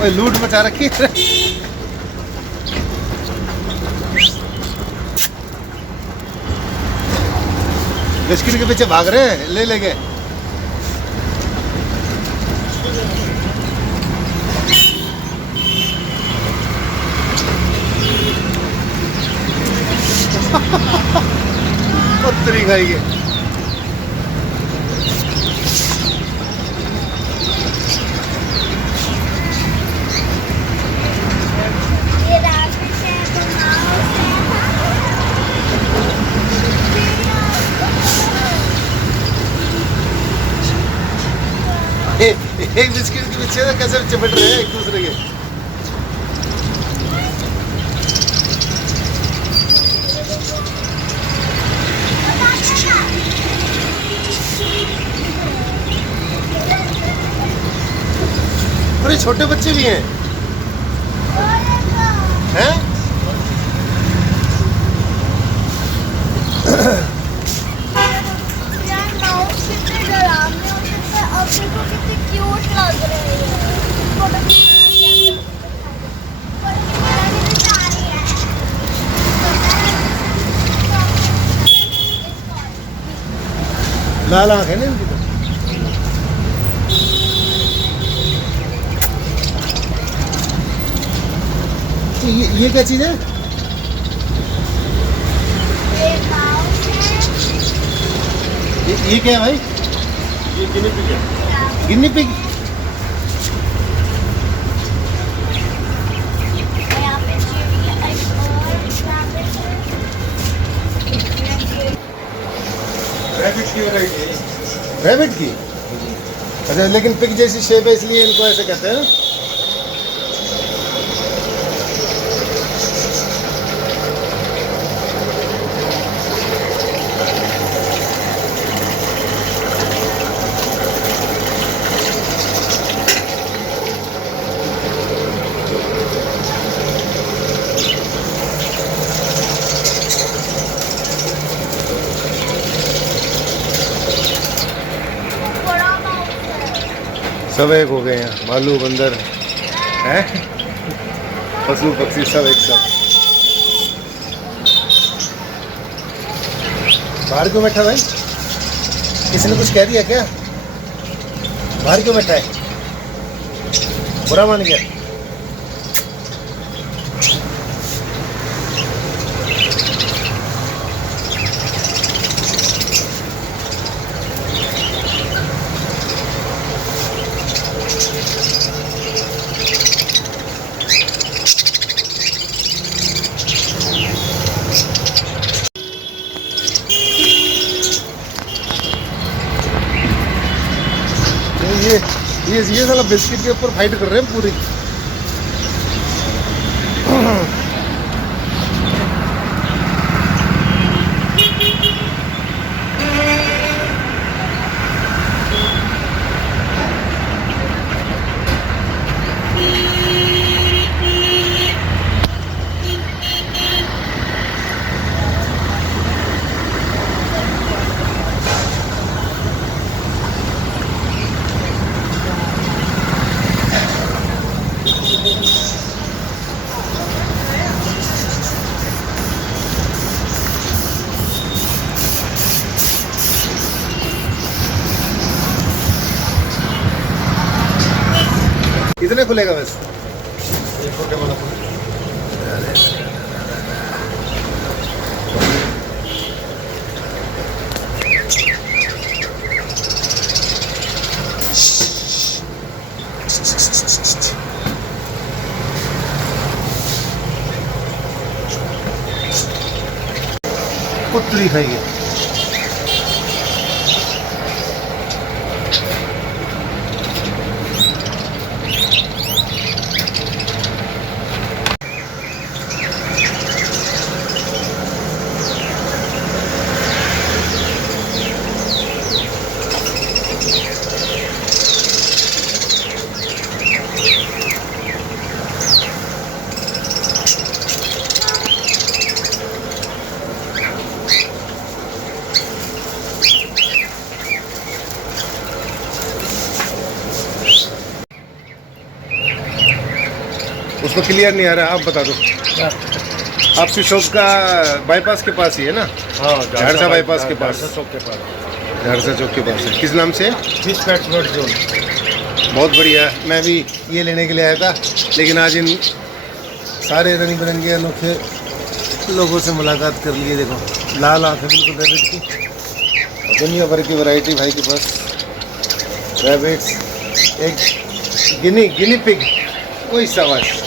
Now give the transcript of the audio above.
ओए लूट मचा रखी है। बिस्किट के पीछे भाग रहे हैं, ले लेंगे। पत्थरी खाएंगे। एक बिस्किट के पीछे कैसे चिपट रहे हैं एक दूसरे के। अरे छोटे बच्चे भी हैं हैं? लाल आँख है ना इनकी तो। ये क्या चीज है? ये क्या है भाई? ये गिनी पिग है। गिन्नी पिग? रैबिट की वैरायटी है। रैबिट की? अच्छा, लेकिन पिग जैसी शेप है इसलिए इनको ऐसे कहते हैं। सब एक हो गए हैं, भालू बंदर हैं, पशु पक्षी सब एक साथ। बाहर क्यों बैठा भाई? किसी ने कुछ कह दिया क्या? बाहर क्यों बैठा है? बुरा मान गया? ये साला बिस्किट के ऊपर फाइट कर रहे हैं पूरी। कितने खुलेगा बस? ये छोटे वाला पुतली खाइए। इसमें क्लियर नहीं आ रहा, आप बता दो। क्या? आपकी शॉप का बाईपास के पास ही है ना? हाँ, झारसा बाईपास के पास। झारसा चौक के पास। झारसा चौक के पास है। किस नाम से? Fish PAT word zone. बहुत बढ़िया। मैं भी ये लेने के लिए आया था, लेकिन आज इन सारे रंग बिरंगे अनोखे लोगों से मुलाकात कर लिए। देखो लाल आँखें बिल्कुल रैबिट की, और दुनिया भर की वैरायटी भाई के पास। रैबिट्स, एक गिनी पिग, वही शाबाश।